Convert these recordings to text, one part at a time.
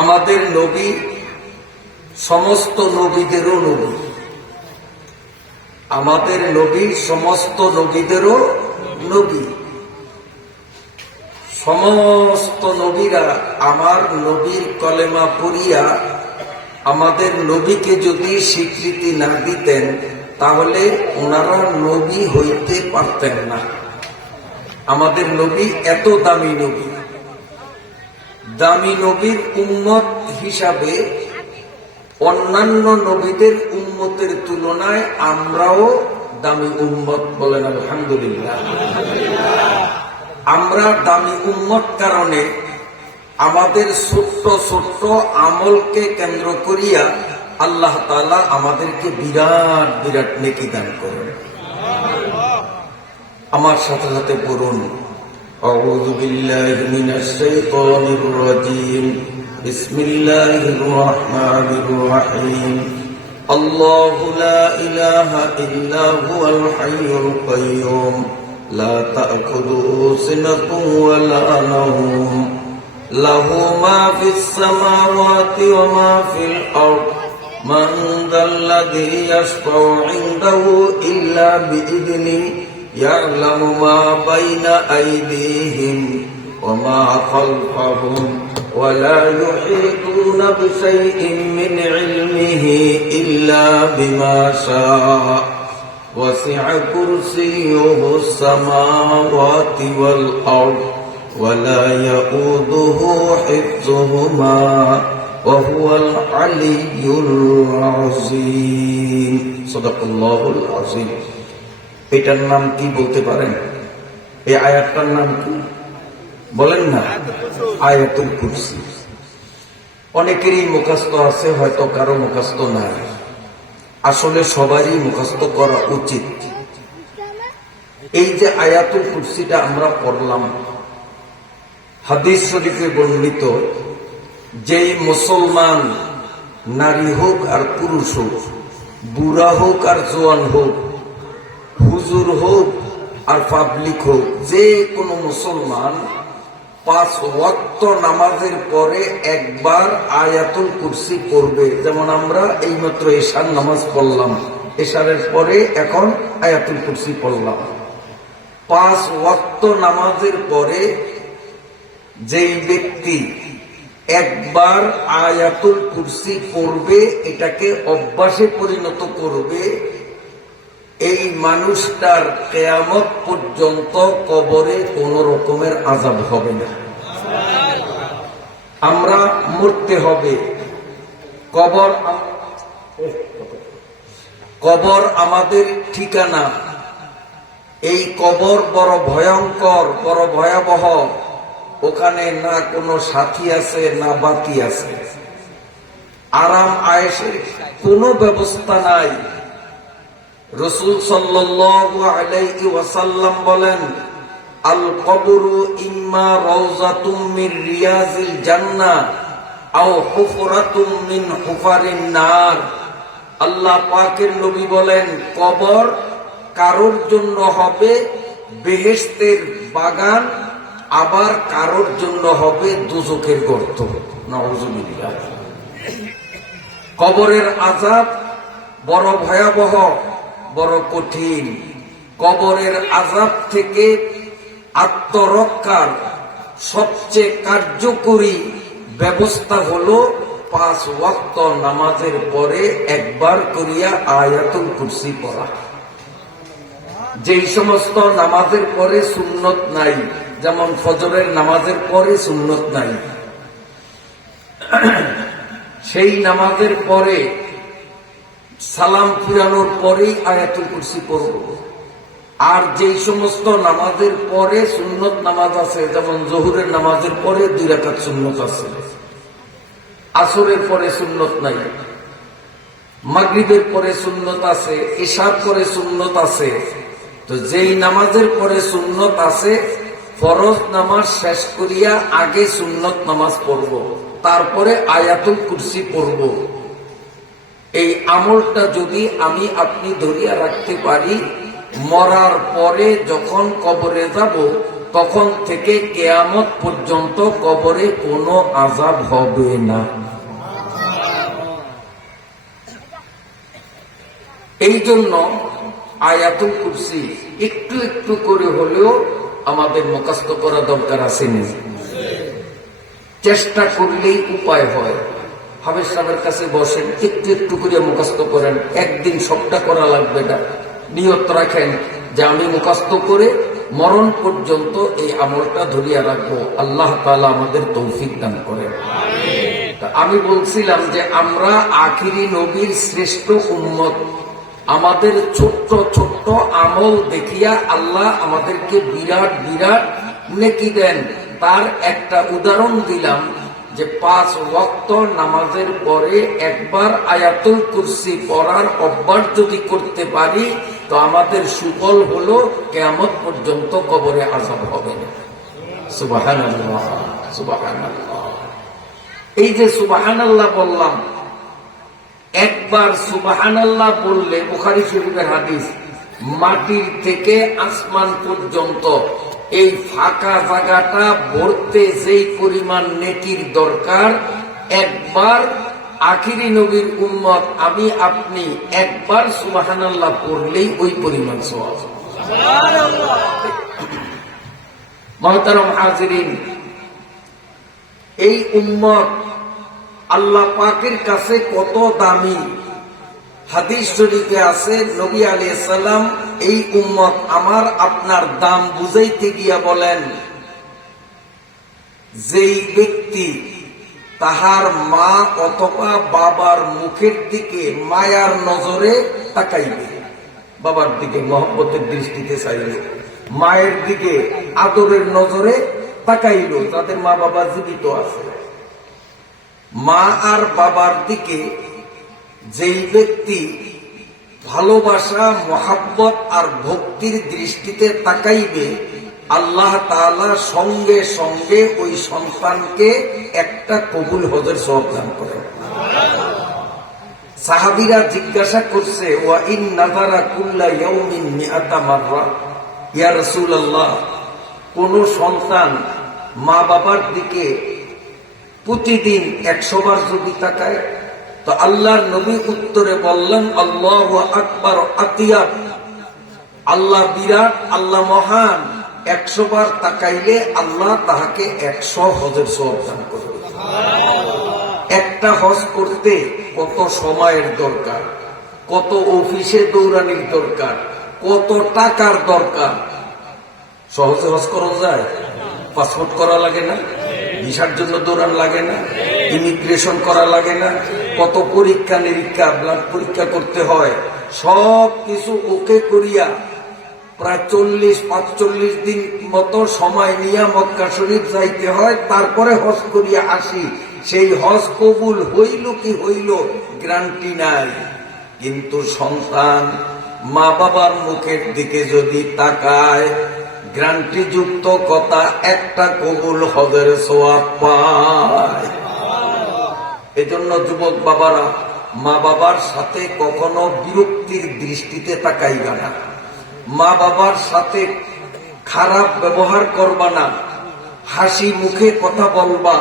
আমাদের নবী সমস্ত নবীদেরও নবী, আমাদের নবী সমস্ত নবীদেরও নবী। সমস্ত নবীরা আমার নবীর কলেমা পড়িয়া আমাদের নবীকে যদি স্বীকৃতি না দিতেন তাহলে ওনারা নবী হইতে পারতেন না। আমাদের নবী এত দামি নবী, দামি নবীর উম্মত হিসাবে অন্যান্য নবীদের উম্মতের তুলনায় আমরাও দামি উম্মত। বলেন আলহামদুলিল্লাহ। আমরা দামি উম্মত কারণে আমাদের ছোট্ট ছোট্ট আমলকে কেন্দ্র করিয়া আল্লাহ তাআলা আমাদেরকে বিরাট বিরাট নেকি দান করেন। আমার সাথে সাথে পড়ুন, আউযু বিল্লাহি মিনাশ শাইতানির রাজীম, বিসমিল্লাহির রাহমানির রাহিম। আল্লাহু লা ইলাহা ইল্লা হুয়াল হাইয়ুল কাইয়্যুম লা তা'খুযুহু সিনাতুন ওয়া লা নাওম লাহু মা ফিস সামাওয়াতি ওয়া মা ফিল আরদ মান যাল্লাযী ইয়াশফা'ু 'ইনদাহু ইল্লা বিইذনিহি يعلم ما بين أيديهم وما خلفهم ولا يحيطون بشيء من علمه إلا بما شاء وسع كرسيه السماوات والأرض ولا يؤوده حفظهما وهو العلي العظيم صدق الله العظيم। এটার নাম কি বলতে পারেন? এই আয়াতটার নাম কি বলেন না? আয়াতুল কুরসি। অনেকেরই মুখস্থ আছে, হয়তো কারো মুখস্থ নাই। আসলে সবারই মুখস্থ করা উচিত। এই যে আয়াতুল কুরসিটা আমরা পড়লাম, হাদিস শরীফে বর্ণিত, যেই মুসলমান নারী হোক আর পুরুষ হোক, বুড়া হোক আর জোয়ান হোক, হুজুর হোক আর পাবলিক হোক, যে কোনো মুসলমান 5 ওয়াক্ত নামাজের পরে একবার আয়াতুল কুরসি পড়বে। যেমন আমরা এইমাত্র এশার নামাজ পড়লাম, এশারের পরে এখন আয়াতুল কুরসি পড়লাম। 5 ওয়াক্ত নামাজের পরে যেই ব্যক্তি একবার আয়াতুল কুরসি পড়বে, এটাকে অভ্যাসে পরিণত করবে, এই মানুষটার কিয়ামত পর্যন্ত কবরে কোন রকমের আযাব হবে না। আমরা মরতে হবে, কবর আমাদের ঠিকানা। এই কবর বড় ভয়ঙ্কর, বড় ভয়াবহ। ওখানে না কোনো সাথী আছে, না বাতি আছে, আরাম আয়েশের কোনো ব্যবস্থা নাই। রাসূল সাল্লাল্লাহু আলাইহি ওয়াসাল্লাম বলেন, আল কবরু ইম্মা রাউযাতুম মির রিয়াজিল জান্নাহ আও হুফরাতুম মিন হুফারিন নার। আল্লাহ পাকের নবী বলেন, কবর কারোর জন্য হবে বেহেশতের বাগান, আবার কারোর জন্য হবে দোজখের গর্ত। নাউযুবিল্লাহ। কবরের আযাব বড় ভয়াবহ, বড় কঠিন। কবরের আযাব থেকে আত্মরক্ষার সবচেয়ে কার্যকরী ব্যবস্থা হলো 5 ওয়াক্ত নামাজের পরে একবার করিয়া আয়াতুল কুরসি পড়া। যেই সমস্ত নামাজের পরে সুন্নত নাই, যেমন ফজরের নামাজের পরে সুন্নত নাই, সেই নামাজের পরে সালাম ফিরানোর পরেই আয়াতুল কুরসি পড়ব। আর যেই সমস্ত নামাজের পরে সুন্নত নামাজ আছে, যেমন জোহরের নামাজের পরে 2 রাকাত সুন্নত আছে, আসরের পরে সুন্নত নাই, মাগরিবের পরে সুন্নত আছে, ইশার পরে সুন্নত আছে। তো যেই নামাজের পরে সুন্নত আছে, ফরজ নামাজ শেষ করিয়া আগে সুন্নত নামাজ পড়ব, তারপরে আয়াতুল কুরসি পড়ব। এই আমলটা যদি আমি আপনি ধরিয়া রাখতে পারি, মরার পরে যখন কবরে যাব তখন থেকে কিয়ামত পর্যন্ত কবরে কোনো আযাব হবে না। এই জন্য আয়াতুল কুরসি একটু একটু করে হলেও আমাদের মুখস্থ করা দরকার আছে না? চেষ্টা করলেই উপায় হয়। হাফেজ সাহেবের কাছে বসেন, একটু একটু করে মুখস্থ করেন। একদিন সবটা করা লাগবে না। নিয়ত রাখেন যে আমি মুখস্থ করে মরণ পর্যন্ত এই আমলটা ধরিয়া রাখবো। আল্লাহ তাআলা আমাদের তৌফিক দান করেন। আমি বলছিলাম যে আমরা আখিরি নবীর শ্রেষ্ঠ উম্মত। আমাদের ছোট্ট ছোট্ট আমল দেখিয়া আল্লাহ আমাদেরকে বিরাট বিরাট নেকি দেন। তার একটা উদাহরণ দিলাম যে 5 ওয়াক্ত নামাজের পরে একবার আয়াতুল কুরসি পড়ার অভ্যাস যদি করতে পারি তো আমাদের সুফল হলো কিয়ামত পর্যন্ত কবরে আযাব হবে না। সুবহানাল্লাহ, সুবহানাল্লাহ। এই যে সুবহানাল্লাহ বললাম, একবার সুবহানাল্লাহ বললে, বুখারী শরীফের হাদিস, মাটির থেকে আসমান পর্যন্ত এই ফাঁকা জায়গাটা ভরতে যেই পরিমাণ নেকির দরকার, একবার আখিরি নবীর উম্মত আমি আপনি একবার সুবহানাল্লাহ পড়লেই ওই পরিমাণ সওয়াব। সুবহানাল্লাহ। মুহতারাম হাজিরিন, এই উম্মত আল্লাহ পাকের কাছে কত দামি। হাদিস শরীফে আছে নবী আলাইহিস সালাম এই উম্মত আমার আপনার দাম বুঝাইতে গিয়া বলেন, যেই ব্যক্তি তাহার মা অথবা বাবার মুখের দিকে মায়ার নজরে তাকাইবে, বাবার দিকে মহব্বতের দৃষ্টিতে চাইল, মায়ের দিকে আদরের নজরে তাকাইল, তাদের মা বাবা জীবিত আছে, মা আর বাবার দিকে যেই ব্যক্তি ভালোবাসা, মহাব্বত আর ভক্তির দৃষ্টিতে তাকাইবে, আল্লাহ তাআলা সঙ্গে সঙ্গে ওই সন্তানকে একটা কবুল হজের সওয়াব দান করেন। সাহাবীরা জিজ্ঞাসা করছে, ওয়া ইন নাযারা কুল্লা ইয়াউমিন মিআতা মাররা, ইয়া রাসূলুল্লাহ, কোন সন্তান মা বাবার দিকে প্রতিদিন 100 বার যদি তাকায়, তো আল্লাহর নবী উত্তরে বললেন, আল্লাহু আকবার আতিয়াব, আল্লাহ বিরাট, আল্লাহ মহান। 100 বার তাকাইলে আল্লাহ তাহাকে 100 হজের সওয়াব দান করবে। একটা হজ করতে কত সময়ের দরকার, কত অফিসে দৌড়ানির দরকার, কত টাকার দরকার। সহজে হজ করা যায়? পাসপোর্ট করা লাগে না? ভিসার জন্য দৌড়ান লাগে না? ইমিগ্রেশন করা লাগে না? কত পরীক্ষা নিরীক্ষা, ব্লাড পরীক্ষা করতে হয়। সব কিছু ওকে করিয়া প্রায় 40-45 দিন মতো সময় নিয়ে মক্কা শরীফ যাইতে হয়, তারপরে হজ করিয়া আসি। সেই হজ কবুল হইল কি হইল গ্যারান্টি নাই। কিন্তু সন্তান মা বাবার মুখের দিকে যদি তাকায়, গ্যারান্টি যুক্ত কথা, একটা কবুল হজের সওয়াব পায়। এজন্য যুবক বাবারা, মা বাবার সাথে কখনো বিরক্তির দৃষ্টিতে তাকাইবা না, মা বাবার সাথে খারাপ ব্যবহার করবা না, হাসি মুখে কথা বলবা,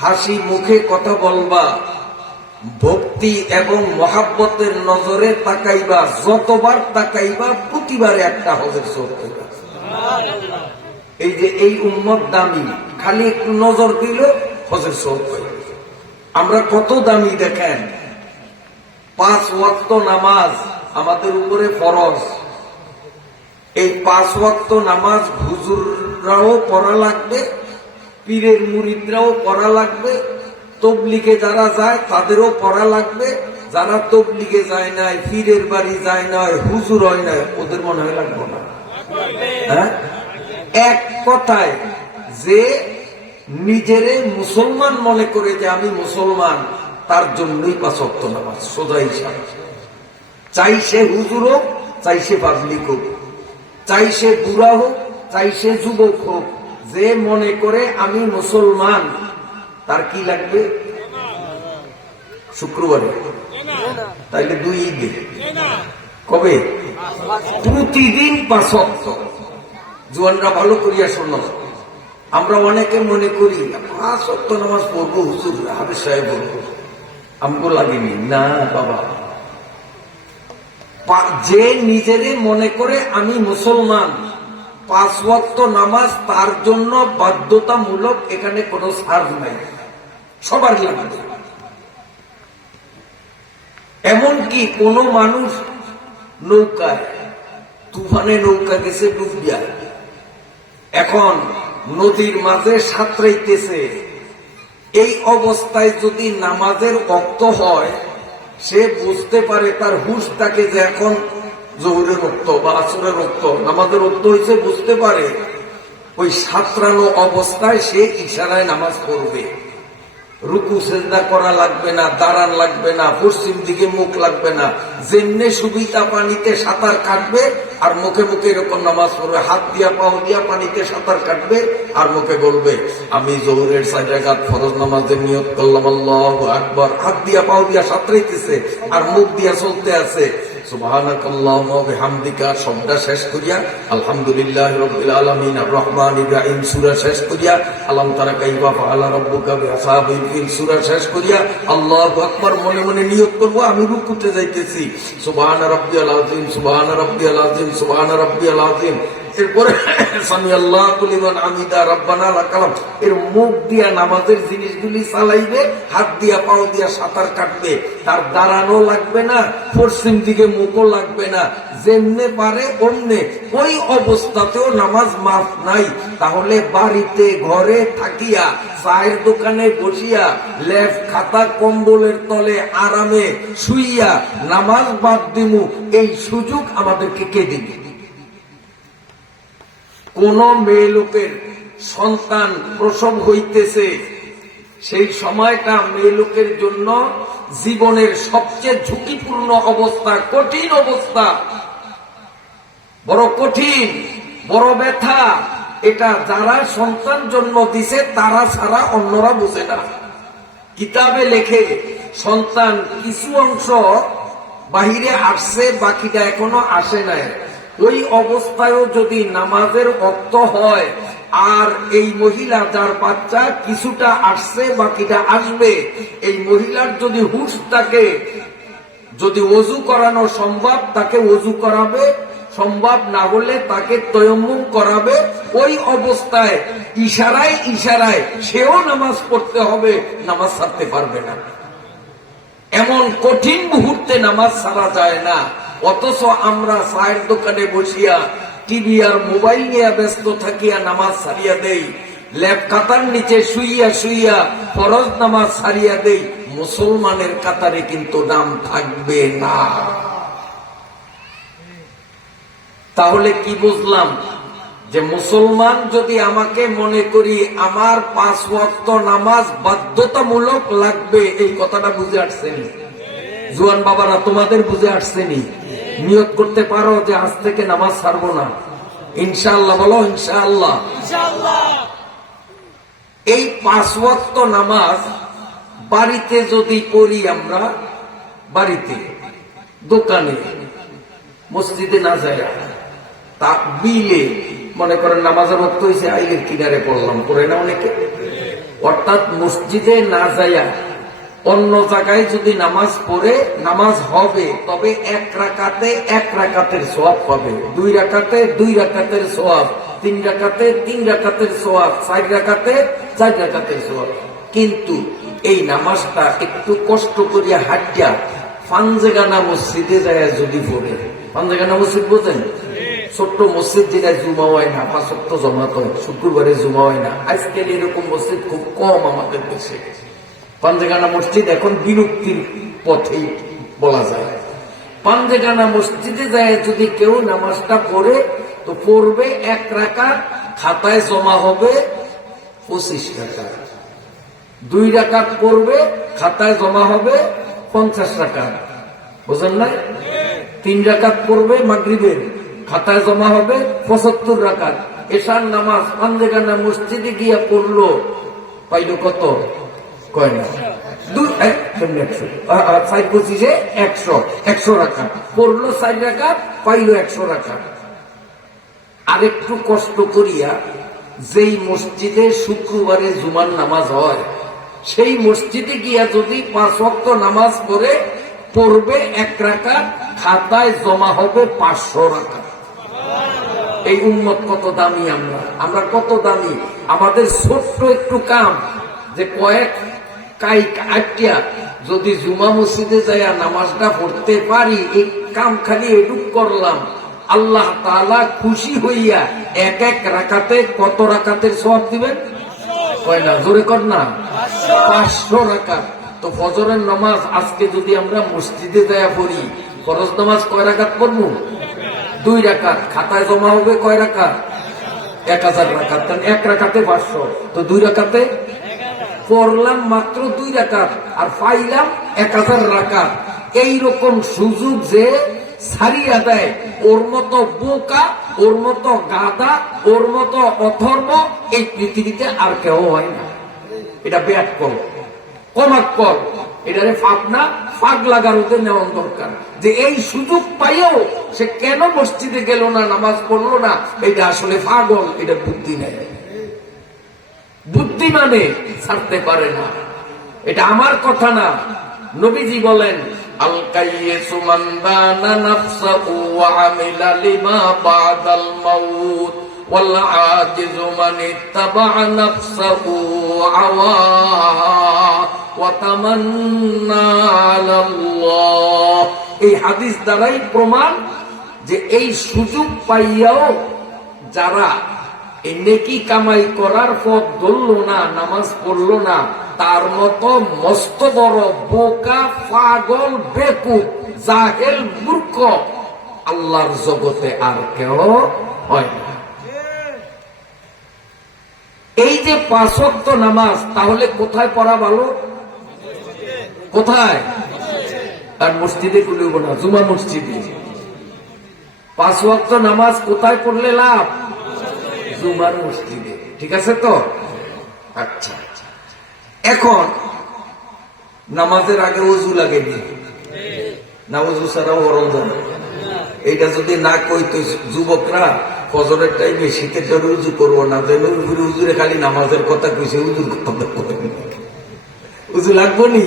হাসি মুখে কথা বলবা, ভক্তি এবং মহাব্বতের নজরে তাকাইবা। যতবার তাকাইবা প্রতিবারে একটা হজের সওয়াব পাইবা। এই যে এই উম্মত দামি, খালি একটু নজর দিল হজের সওয়াব পাইবা। আমরা কত দামি দেখেন। 5 ওয়াক্ত নামাজ আমাদের উপরে ফরজ। এই 5 ওয়াক্ত নামাজ হুজুররাও পড়া লাগবে, পীরের মুরিদরাও পড়া লাগবে, তবলিগে যারা যায় তাদেরও পড়া লাগবে। যারা তবলিগে যায় নাই, পীরের বাড়ি যায় নাই, হুজুর হয় নাই, ওদের মনে হয় লাগবে না? হ্যাঁ, এক কথায় যে নিজেরে মুসলমান মনে করে যে আমি মুসলমান, তার জন্যই 5 ওয়াক্ত নামাজ। সোজা হিসাব, চাই সে হুজুর হোক, চাই সে পাবলিক হোক, চাই সে বুড়া হোক, চাই সে যুবক হোক, যে মনে করে আমি মুসলমান, তার কি লাগবে? শুক্রবারে, তাইলে 2 ঈদে, কবে? প্রতিদিন 5 ওয়াক্ত। জোয়ানরা ভালো করিয়া শোনো, আমরা অনেকে মনে করি 5 ওয়াক্ত নামাজ পড়বো হুজুর, হাফেজ সাহেব বলবো, আমগো লাগেনি না বাবা। যে নিজেরে মনে করে আমি মুসলমান, 5 ওয়াক্ত নামাজ তার জন্য বাধ্যতামূলক, এখানে কোনো ছাড় নাই, সবার লাগবে। এমনকি কোন মানুষ নৌকায়, তুফানে নৌকা গেছে ডুবিয়া, এখন নদীর মাঝে সাঁতরাইতেছে, এই অবস্থায় যদি নামাজের ওয়াক্ত হয়, সে বুঝতে পারে, তার হুঁশ থাকে যে এখন জোহরের ওয়াক্ত বা আসরের ওয়াক্ত, নামাজের ওয়াক্ত হয়েছে, বুঝতে পারে, ওই সাঁতরানো অবস্থায় সে ইশারায় নামাজ পড়বে। রুকু সেজদা করা লাগবে না, দাঁড়ান লাগবে না, পশ্চিম দিকে মুখ লাগবে না, যেমনি সুবিধা পানিতে সাঁতার কাটবে আর মুখে মুখে এরকম নামাজ পড়বে, হাত দিয়া পাও দিয়া পানিতে সাঁতার কাটবে আর মুখে বলবে আমি জোহরের 4 রাকাত ফরজ নামাজের নিয়ত করলাম, আল্লাহু আকবার, হাত দিয়া পাও দিয়া সাঁতরাইতেছে আর মুখ দিয়া চলতে আছে সুবহানাকাল্লাহুম্মা ওয়া বিহামদিকা, শব্দটা শেষ করিয়া আলহামদুলিল্লাহি রাব্বিল আলামিন আর রহমানির রহিম সূরা শেষ করিয়া আলাম তারা কাইফা ফাআলা রাব্বুকা বিআসহাবিল ফিল সূরা শেষ করিয়া আল্লাহু আকবার মনে মনে নিয়ত করব, আমি রুকুতে যাইতেছি, সুবহান রাব্বিয়াল আযীম, সুবহান রাব্বিয়াল আযীম, সুবহান রাব্বিয়াল আযীম। এরপরে সামি আল্লাহু লিমান হামিদা রাব্বানা লাকাল হামদ। এর মুখ দিয়া নামাজের জিনিসগুলি চালাইবে, হাত দিয়া পাও দিয়া সাঁতার কাটবে, তার দাঁড়ানো লাগবে না, পশ্চিম দিকে মুখও লাগবে না, যেমনে পারে অমনে, ওই অবস্থাতেও নামাজ মাফ নাই। তাহলে বাড়িতে ঘরে থাকিয়া, চায়ের দোকানে বসিয়া, লেপ খাতা কম্বলের তলে আরামে শুইয়া নামাজ বাদ দিমু, এই সুযোগ আমাদেরকে কে দিবে? কোন মেয়ে লোকের সন্তান প্রসব হইতেছে, সেই সময়টা মেয়ে লোকের জন্য জীবনের সবচেয়ে ঝুঁকিপূর্ণ অবস্থা, কঠিন অবস্থা, বড় কঠিন, বড় ব্যথা। এটা যারা সন্তান জন্ম দিছে তারা ছাড়া অন্যরা বুঝে না। কিতাবে লেখে সন্তান কিছু অংশ বাহিরে আসছে, বাকিটা এখনো আসে নাই। ওই অবস্থায়ও যদি নামাজের ওয়াক্ত হয় আর এই মহিলা যার বাচ্চা কিছুটা আসছে বাকিটা আসবে, এই মহিলার যদি হুঁশ থাকে, যদি ওযু করানো সম্ভব তাকে ওযু করাবে, সম্ভব না হলে তাকে তায়াম্মুম করাবে। ওই অবস্থায় ইশারায় ইশারায় সেও নামাজ পড়তে হবে, নামাজ ছাড়তে পারবে না। এমন কঠিন মুহূর্তে নামাজ ছাড়া যায় না। অথচ আমরা চায়ের দোকানে বসিয়া টিভি আর মোবাইল নিয়ে ব্যস্ত থাকিয়া নামাজ ছাড়িয়া দেই, লেপ কাতার নিচে শুইয়া শুইয়া ফরজ নামাজ ছাড়িয়া দেই। মুসলমানের কাতারে কিন্তু নাম থাকবে না। তাহলে কি বুঝলাম? যে মুসলমান যদি আমাকে মনে করি আমার 5 ওয়াক্ত নামাজ বাধ্যতামূলক লাগবে, এই কথাটা বুঝে আসছেনি? জোয়ান বাবারা তোমাদের বুঝে আসছেনি? নিয়ত করতে পারো যে আজ থেকে নামাজ ছাড়বো না, ইনশাআল্লাহ। বলো ইনশাআল্লাহ। এই 5 ওয়াক্ত নামাজ বাড়িতে যদি করি, আমরা বাড়িতে, দোকানে, মসজিদে না যায়, তা বিলে মনে করেন নামাজের ওয়াক্ত হয়েছে, আইলের কিনারে পড়লাম, পড়ে না অনেকে। অর্থাৎ মসজিদে না যায়া অন্য জায়গায় যদি নামাজ পড়ে, নামাজ হবে, তবে 1 রাকাতে 1 রাকাতের সওয়াব পাবে, 2 রাকাতে 2 রাকাতের সওয়াব, 3 রাকাতে 3 রাকাতের সওয়াব, 4 রাকাতে 4 রাকাতের সওয়াব। কিন্তু এই নামাজটা একটু কষ্ট করিয়া হাঁটিয়া পাঞ্জেগানা মসজিদে যায় যদি পড়ে, পাঞ্জেগানা মসজিদ বোঝেন? ছোট্ট মসজিদ যেটা জুমা হয় না, 5 ওয়াক্ত জামাত হয়, শুক্রবারে জুমা হয় না। আজকাল এরকম মসজিদ খুব কম আমাদের দেশে। পাঞ্জেগানা মসজিদ এখন বিলুপ্তির পথেই বলা যায়। পাঞ্জেগানা মসজিদে যায় যদি কেউ নামাজটা পড়ে, তো পড়বে 1 রাকাত, খাতায় জমা হবে 25 টাকা। 2 রাকাত পড়বে, খাতায় জমা হবে 50 টাকা। বুঝেন না? 3 রাকাত পড়বে মাগরিবের, খাতায় জমা হবে 75 রাকাত। এশার নামাজ পাঞ্জেগানা মসজিদে গিয়া পড়লো, পাইল কত? কয় না 100 রাকাত পড়লো, 4 রাকাত পাইল 100 রাকাত। আরেকটু কষ্ট করিয়া যেই মসজিদে শুক্রবারে জুমার নামাজ হয় সেই মসজিদে গিয়া যদি 5 ওয়াক্ত নামাজ পড়বে 1 রাকাত, খাতায় জমা হবে 500 রাকাত। এই উম্মত কত দামি! আমরা কত দামি! আমাদের ছোট্ট একটু কাম, যে কয়েক আটটিয়া যদি জুমা মসজিদে যাইয়া নামাজটা পড়তে পারি, এই কাম খালি এটুক করলাম, আল্লাহ তাআলা খুশি হইয়া 1 রাকাতে কত রাকাতের সওয়াব দিবেন? কয় না, জোরে কর না, 500 রাকাত। তো ফজরের নামাজ আজকে যদি আমরা মসজিদে যাইয়া পড়ি, ফরজ নামাজ কয় রাকাত পড়বো? 2 রাকাত। খাতায় জমা হবে কয় রাকাত? 1000 রাকাত। 1 রাকাতে 500, তো 2 রাকাতে পড়লাম মাত্র 2 রাকাত আর পাইলাম 1000 রাকাত। এইরকম সুযোগ যে ছাড়িয়া দেয়, ওর মতো বোকা, ওর মতো গাদা, ওর মতো অথর্ব এই পৃথিবীতে আর কেউ হয় না। এটা ব্যাট কর, কমাক কর, এটারে ফাঁকনা ফাঁক লাগানোতে নেওয়া দরকার। যে এই সুযোগ পাইও সে কেন মসজিদে গেল না, নামাজ পড়লো না, এটা আসলে পাগল, এটা বুদ্ধি নেই। বুদ্ধি মানে ছাড়তে পারে না। এটা আমার কথা না, নবীজি বলেন, আল কাইয়িসু মান দানা নাফসাহু ওয়া আমিলা লিমা বাদাল মাউত ওয়াল আজিজু মান ইত্তাবা নাফসাহু আওয়া ওয়া তামান্না আলাল্লাহ। এই হাদিস দ্বারাই প্রমাণ যে এই সুযোগ পাইয়াও যারা এই নেকি কামাই করার পথ ধরল না, নামাজ পড়ল না, তার মতো মস্ত বড় বোকা, পাগল, বেকুব, জাহেল, মূর্খ আল্লাহর জগতে আর কেউ হয় না। এই যে 5 ওয়াক্ত নামাজ, তাহলে কোথায় পড়া ভালো? কোথায়? আর মসজিদে খুলব না, জুমা মসজিদে। 5 ওয়াক্ত নামাজ কোথায় পড়লে লাভ? জুমার মসজিদে। ঠিক আছে তো? আচ্ছা, এখন নামাজের আগে ওযু লাগেনি না? ওযু ছাড়াও ওরম যাবে। এইটা যদি না কইতো যুবকরা ফজরের টাইমে শীতের জন্য উযু করবো না, যে হুজুরে খালি নামাজের কথা কইছে, উযুর কথা কইছে। উযু লাগবো নি?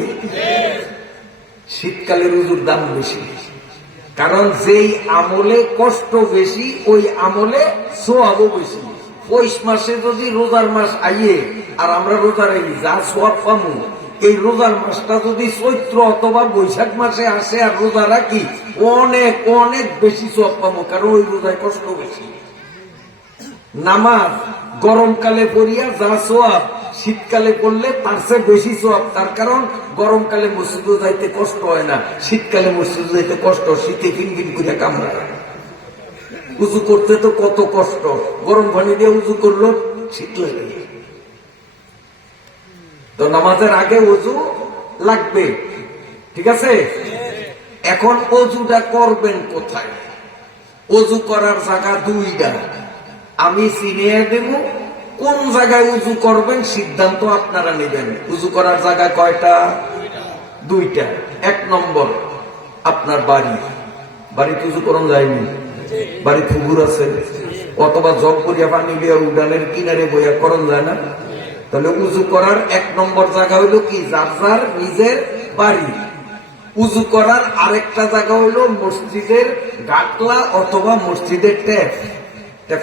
শীতকালের উযুর দাম বেশি, কারণ যেই আমলে কষ্ট বেশি ওই আমলে সওয়াবও বেশি। পৌষ মাসে যদি রোজার মাস আইয়ে আর আমরা রোজা রাখি, যা সওয়াব পামু, এই রোজার মাসটা যদি চৈত্র অথবা বৈশাখ মাসে আসে আর রোজা রাখি, অনেক অনেক বেশি সওয়াব পামু, কারণ ওই রোজায় কষ্ট বেশি। নামাজ গরমকালে পড়িয়া যা সওয়াব, শীতকালে পড়লে তার চেয়ে বেশি সওয়াব। তার কারণ গরমকালে মসজিদে যাইতে কষ্ট হয় না, শীতকালে মসজিদে যাইতে কষ্ট, শীতে ফিনফিন করে কামড়ায়। উযু করতে তো কত কষ্ট, গরম পানি দিয়ে উযু করলো শীত লাগে। তো নামাজের আগে ওযু লাগবে, ঠিক আছে? এখন ওযুটা করবেন কোথায়? ওযু করার জায়গা 2টা, আমি চিনিয়ে দেব। কোন জায়গায় উযু করবেন সিদ্ধান্ত আপনারা নেবেন। উযু করার জায়গা কয়টা? 2টা। 1 নম্বর আপনার বাড়িতে উযু করন যায়নি, বাড়ি পুকুর আছে, অথবা জগ করিয়া পানি দিয়ে উডানের কিনারে বইয়া করন যায় না? তাহলে উযু করার 1 নম্বর জায়গা হইল কি? যার যার নিজের বাড়ি। উযু করার আরেকটা জায়গা হইল মসজিদের গাটলা অথবা মসজিদের ট্যাপ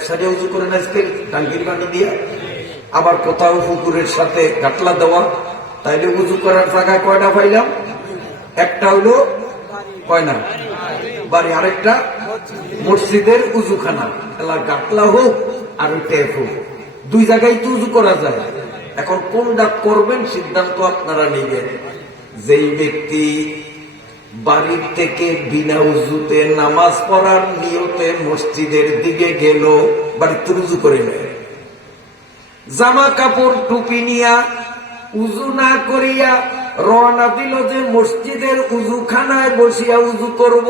সারিয়ে উযু করেন আজকে টাঙ্কির পানি দিয়ে, আবার কোথাও পুকুরের সাথে গাটলা দেওয়া। তাইলে উযু করার জায়গা কয়টা পাইলাম? একটা হইলো কয় না? বাড়ি, আরেকটা মসজিদের উযুখানা, গাটলা হোক আর ট্যাপ হোক, 2 জায়গায় তো উযু করা যায়। এখন কোনটা করবেন সিদ্ধান্ত আপনারা নেবেন। যেই ব্যক্তি বাড়ির থেকে বিনা উযুতে নামাজ পড়ার নিয়তে মসজিদের দিকে গেল, বাড়িতে উযু করে নেয়, জামা কাপড় টুপি নিয়া উযু না করিয়া রওনা দিল যে মসজিদের উযুখানায় বসিয়া উযু করব।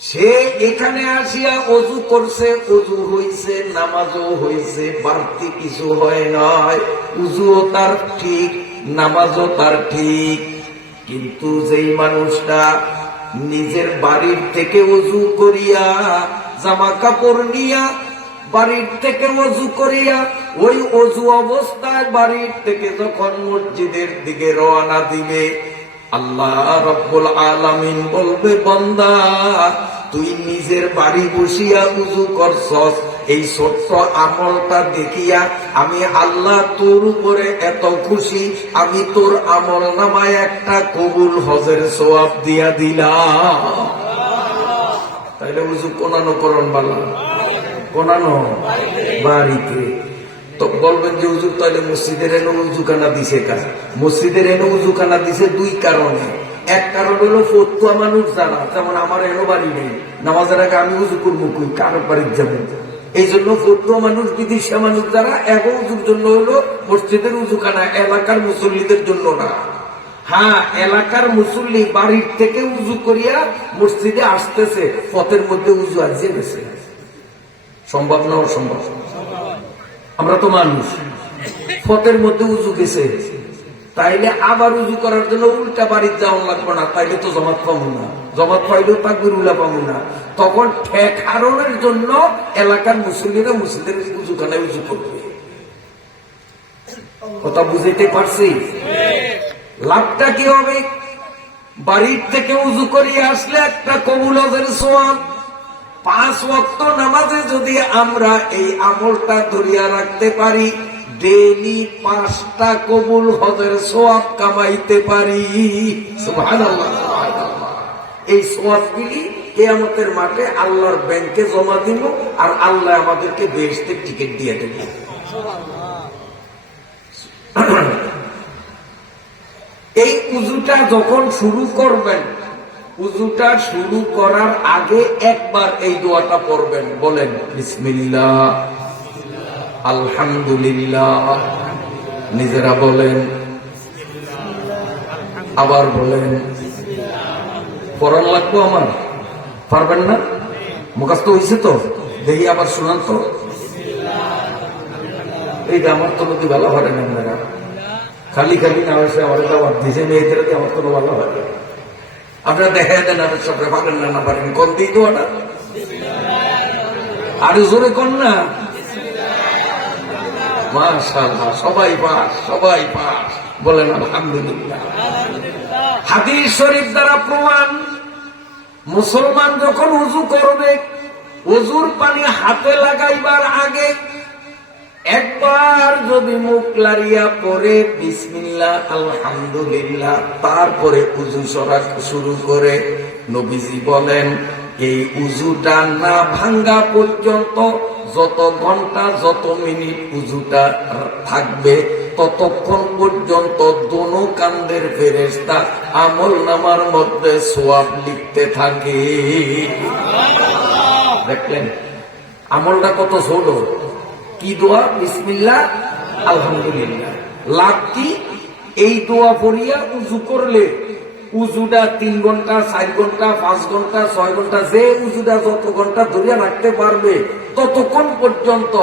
সে এখানে আসিয়া অজু করছে, অজু হইছে, নামাজও হইছে, বাড়তি কিছু হয় নয়, উযুও তার ঠিক, নামাজও তার ঠিক। কিন্তু যেই মানুষটা নিজের বাড়ির থেকে অজু করিয়া জামা কাপড় নিয়া বাড়ির থেকে ওযু করিয়া ওই ওযু অবস্থায় বাড়ির থেকে যখন মসজিদের দিকে রওনা দিবে, আল্লাহ রব্বুল আলামিন বলবে, বান্দা তুই নিজের বাড়ি বসিয়া উযু করছস, এই ছোট্ট আমলটা দেখিয়া আমি আল্লাহ তোর উপরে এত খুশি, আমি তোর আমল নামায় একটা কবুল হজের সওয়াব দিয়া দিলাম। তাইলে উযু কোনানো করণ বালা, কোনানো বাড়িতে। তো বলবেন যে হুজুর তাহলে মসজিদের এনে উজুখানা দিছে কাজ। মসজিদের এনে উজুখানা দিছে দুই কারণে। এক কারণ হলো ফতুয়া মানুষ যারা, যেমন আমার এনো বাড়ি নেই, নামাজের আগে আমি উজু করবো কই, কারো বাড়ির যাবো, এই জন্য ফতুয়া মানুষ বিদেশি মানুষ যারা এক উজুর জন্য হলো মসজিদের উজুখানা, এলাকার মুসল্লিদের জন্য না। হ্যাঁ, এলাকার মুসল্লি বাড়ির থেকে উজু করিয়া মসজিদে আসতেছে, পথের মধ্যে উজু আজিয়ে গেছে, সম্ভব না অসম্ভব? আমরা তো মানুষ, পথের মধ্যে উজু গেছে, তাইলে আবার উজু করার জন্য উল্টা বাড়ির যাওয়া লাগবে না, তাইলে তো জমাত পাবো না, জমাত পাইলেও তাকবীর উলা পাবো না। তখন ঠেক হারণের জন্য এলাকার মুসল্লিরা মসজিদের উজুখানায় উজু করবে। কথা বুঝাইতে পারছি? লাভটা কি হবে? বাড়ির থেকে উজু করিয়ে আসলে একটা কবুল হজের সওয়াব। 5 ওয়াক্ত নামাজে যদি আমরা এই আমলটা ধরিয়া রাখতে পারি, ডেইলি 5টা কবুল হজের সওয়াব কামাইতে পারি। সুবহানাল্লাহ, সুবহানাল্লাহ। এই সওয়াবগুলি কিয়ামতের মাঠে আল্লাহর ব্যাংকে জমা দিব, আর আল্লাহ আমাদেরকে বেহেশতের টিকিট দিয়ে দেবে। এই উযুটা যখন শুরু করবেন, উযুটা শুরু করার আগে একবার এই দোয়াটা পড়বেন। বলেন বিসমিল্লাহ, আলহামদুলিল্লাহ। নিজেরা বলেন, আবার বলেন। পড়ান লাগবো আমার? পারবেন না? মুখস্থ হয়েছে তো? দেখি আবার শুনান তো। এইটা আমার তো নদী ভালো হয় না, আপনারা খালি খালি না হয়েছে আমার দাওয়াত দিয়েছে, মেয়েদের আমার তো ভালো হয়। আপনারা দেখা দেন আমার সবরে পারেন না, না পারেন, কোন দিই দোয়াটা আরো জোরে কোন না। মাশাআল্লাহ, সবাই পাস, সবাই পাস। বলেন আলহামদুলিল্লাহ। হাদিস শরীফ দ্বারা প্রমাণ, মুসলমান যখন উযু করবে, উযুর পানি হাতে লাগাইবার আগে একবার যদি মুখ লাড়িয়া পড়ে বিসমিল্লাহ আলহামদুলিল্লাহ, তারপরে উযু শুরু করে, নবীজি বলেন এই উযুটা না ভাঙ্গা পর্যন্ত, যত ঘন্টা যত মিনিট উযুটা থাকবে, ততক্ষণ পর্যন্ত দোনো কান্দের ফেরেশতা আমল নামার মধ্যে সওয়াব লিখতে থাকে। দেখলেন আমলটা কত ছোট। কি দোয়া? বিসমিল্লাহ আলহামদুলিল্লাহ। লাভ কি? এই দোয়া পড়িয়া উযু করলে, উযুটা 3 ঘন্টা 4 ঘন্টা 5 ঘন্টা 6 ঘন্টা, যে উযুটা যত ঘন্টা ধরিয়া রাখতে পারবে, ততক্ষণ পর্যন্ত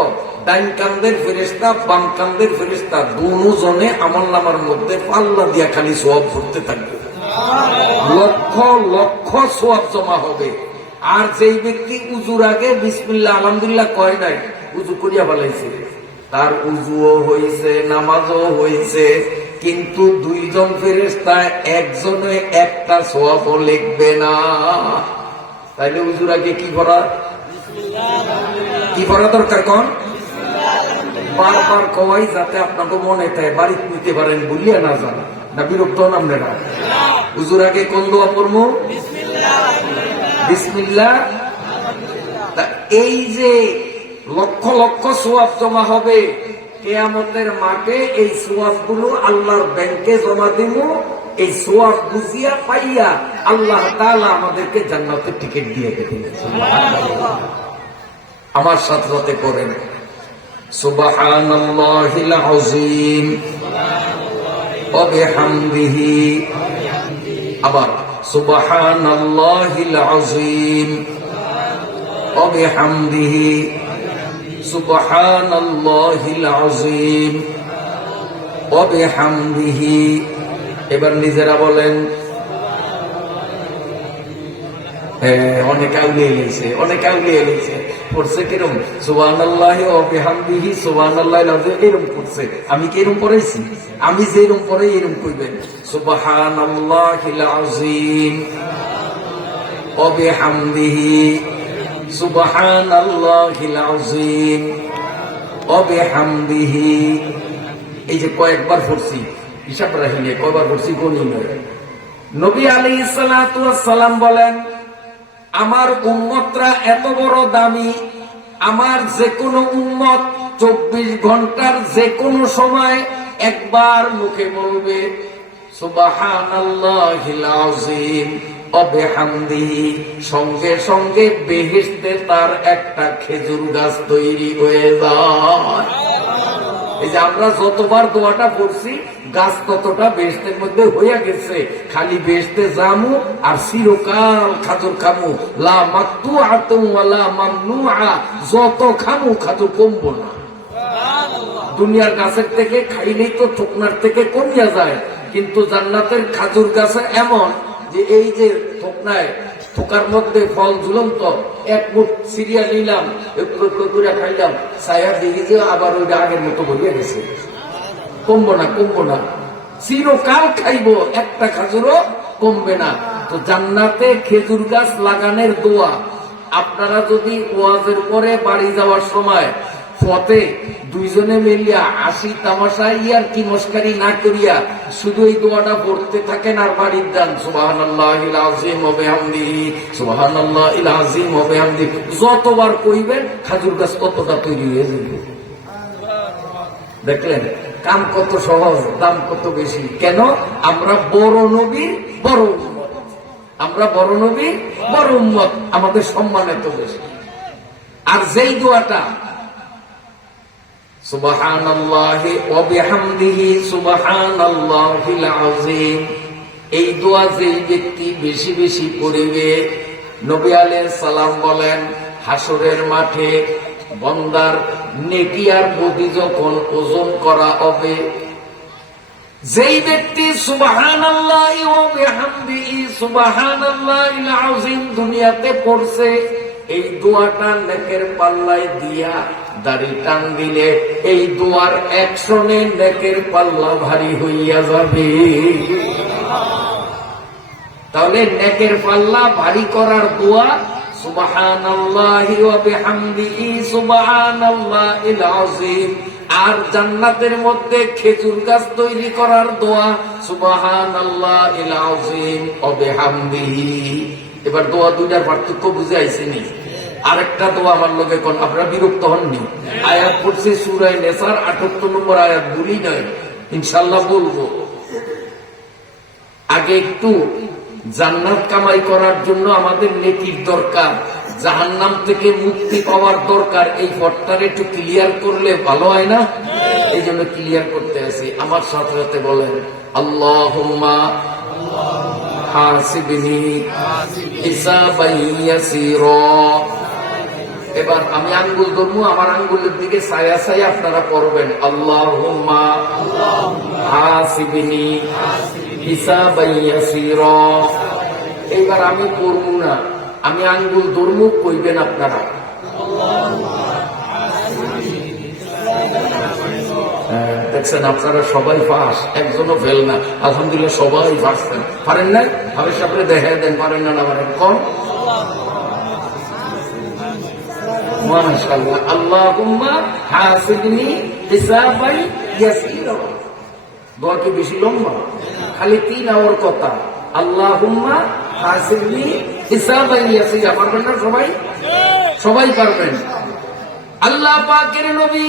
ডাইন কান্দের ফেরেশতা বাম কান্দের ফেরেশতা দুজনে আমলনামার মধ্যে পাল্লা দিয়া খালি সওয়াব করতে থাকবে। লক্ষ লক্ষ সওয়াব জমা হবে। আর যেই ব্যক্তি উযুর আগে বিসমিল্লাহ আলহামদুলিল্লাহ কয় নাই, উযু করিয়া ফেলাইছে, তার উযুও হইছে, নামাজও হইছে, কিন্তু 2 জন ফেরেশতা একজনে একটা সওয়াবও লিখবে না। তাইলে উযুর আগে কি করা? কি করা দরকার? কোন বারবার কওয়াই, যাতে আপনাকে মনে থাকে, বাড়ি নিতে পারেন, ভুলিয়া না যান, না বিরক্ত হন আপনারা। উযুর আগে কোন দোয়া পড়বো? বিসমিল্লাহ। এই যে লক্ষ লক্ষ সওয়াব জমা হবে কিয়ামতের মাঠে, এই সওয়াবগুলো আল্লাহর ব্যাংকে জমা দিব। এই সওয়াব বুঝিয়া পাইয়া আল্লাহ তাআলা আমাদেরকে জান্নাতের টিকিট দিয়ে দেবেন। আমার সাথে সাথে করেন সুবহানাল্লাহিল আযীম ওয়া বিহামদিহি। আবার সুবহানাল্লাহিল আযীম ওয়া বিহামদিহি, সুবহানাল্লাহিল আযীম ওয়া বিহামদিহি। এবার নিজেরা বলেন অনেক আউলিয়ে গেছে, অনেক আউলিয়ে গেছে। পড়ছে কিরম? সুবহানাল্লাহি ওয়া বিহামদিহি সুবহানাল্লাহিল আযীম, এরকম পড়ছে। আমি কি এরকম পড়াইছি? আমি যে এরকম পড়ে এরকম কইবেন, সুবহানাল্লাহিল আযীম ওয়া বিহামদিহি সুবহানাল্লাহিল আযীম ওয়া বিহামদিহি। এই যে কয়েকবার পড়ছি, হিসাব রাখিনি কয়বার পড়ছি গনি নয়। নবী আলাইহিস সালাতু ওয়াস সালাম বলেন, আমার উম্মতরা এত বড় দামি, আমার যে কোনো উম্মত 24 ঘন্টার যে কোনো সময় একবার মুখে বলবে সুবহানাল্লাহিল আযীম ওয়া বিহামদিহি, সঙ্গে সঙ্গে বেহেশতে তার একটা খেজুর গাছ তৈরি হয়ে যায়। এই যে আমরা যতবার দোয়াটা পড়ছি, গাছ ততটা বেহেশতের মধ্যে হইয়া গেছে। খালি বেহেশতে জামু আর চিরকাল খাজুর খামু, লা মাকতুআতুন ওয়ালা মামনুআ, যত খামু খাজুর কমবো না। দুনিয়ার গাছের থেকে খাইলেই তো থোকনার থেকে কমিয়া যায়, কিন্তু জান্নাতের খাজুর গাছে এমন যে এই যে থোকনায় থোকার মধ্যে ফল ঝুলন্ত, এক মুঠ সিরিয়া নিলাম, করে খাইলাম, ছায়া দিকে যে আবার ওইটা আগের মতো বলিয়া গেছে। কমবো না, কমবো না, চিরকাল খাইবো, একটা খাজুরও কমবে না। তো জান্নাতে খেজুর গাছ লাগানোর দোয়া আপনারা যদি ওয়াজের পরে বাড়ি যাওয়ার সময় পথে দুইজনে মিলিয়া আসি তামাশা ইয়ার কি মস্কারি না করিয়া শুধু এই দোয়াটা পড়তে থাকেন আর বাড়ির যান, সুবহানাল্লাহিল আযীম ওয়া বিহামদিহি সুবহানাল্লাহিল আযীম ওয়া বিহামদিহি, যতবার কইবেন খাজুর গাছ ততটা তৈরি হয়ে যাবে। দেখলেন কাম কত সহজ, দাম কত বেশি। কেন? আমরা বড় নবীর বড় উম্মত, আমরা বড় নবীর বড় উম্মত, আমাদের সম্মান এত বেশি। আর যেই দোয়াটা সুবহানাল্লাহি ওয়া বিহামদিহি সুবহানাল্লাহিল আযীম, এই দোয়া যেই ব্যক্তি বেশি বেশি পড়িবে, নবী আলাইহিস সালাম বলেন হাসরের মাঠে বান্দার নেকি আর বদি যখন ওজন করা হবে, যেই ব্যক্তি সুবহানাল্লাহি ওয়া বিহামদিহি সুবহানাল্লাহিল আযীম দুনিয়াতে পড়ছে, এই দোয়াটা নেকের পাল্লায় দিয়া দাড়ি টান দিলে এই দোয়ার অ্যাকশনে নেকের পাল্লা ভারী হইয়া যাবে। তাহলে নেকের পাল্লা ভারী করার দোয়া সুবহানাল্লাহি ওয়া বিহামদিহি সুবহানাল্লাহিল আযীম। আর জান্নাতের মধ্যে খেজুর গাছ তৈরি করার দোয়া সুবহানাল্লাহিল আযীম ওয়া বিহামদিহি। এবার দোয়া দুইটার পার্থক্য বুঝে আইছেনি? আরেকটা দোয়া আমার লোকে কোন, আপনারা বিরক্ত হননি? আয়াত পড়ছে সূরা নিসার ৭৮ নম্বর আয়াত, বলি নয়, ইনশাআল্লাহ বলবো। আগে একটু জান্নাত কামাই করার জন্য আমাদের নেকির দরকার, জাহান্নাম থেকে মুক্তি পাওয়ার দরকার। এই পথটারে একটু ক্লিয়ার করলে ভালো হয় না? এই জন্য ক্লিয়ার করতে আসি। আমার সাথে সাথে বলেন আল্লাহুম্মা হাসিবনি হিসাবান ইয়াসীরা। এবার আমি আঙ্গুল ধরবো, আমার আঙ্গুলের দিকে ছায়া ছায়া আপনারা পড়বেন আল্লাহুম্মা হাসিবনি হিসাবান ইয়াসীরা। এইবার আমি পড়বো না, আমি আঙ্গুল ধরবো, কইবেন আপনারা। দেখছেন আপনারা সবাই পাস, একজনও ফেল না, আলহামদুলিল্লাহ সবাই পারছেন। পারেন না আমি সামনে দেখা দেন, পারেন না, না পারেন কম। মাশাআল্লাহ। আল্লাহুম্মা হাসিবনি হিসাবান ইয়াসীরা। দোয়া কি বেশি লম্বা? খালি 3 আওয়ার কথা, আল্লাহুম্মা হাসিবনি হিসাবান ইয়াসীরা। পারবেন না সবাই? সবাই পারবেন। আল্লাহ পাকের নবী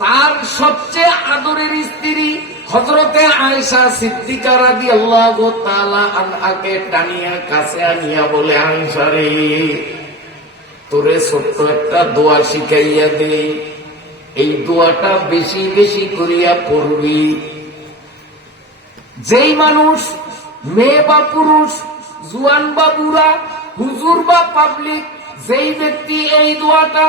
তার সবচেয়ে আদরের স্ত্রী হযরতে আয়েশা সিদ্দিকা রাদিয়াল্লাহু তাআলা আনহাকে টানিয়া কাছে আনিয়া বলে, আয়েশা রে, তোরে ছোট্ট একটা দোয়া শিখাইয়া দে, এই দোয়াটা বেশি বেশি করিয়া পড়বি। যেই মানুষ, মেয়ে বা পুরুষ, জুয়ান বা বুড়া, হুজুর বা পাবলিক, যেই ব্যক্তি এই দোয়াটা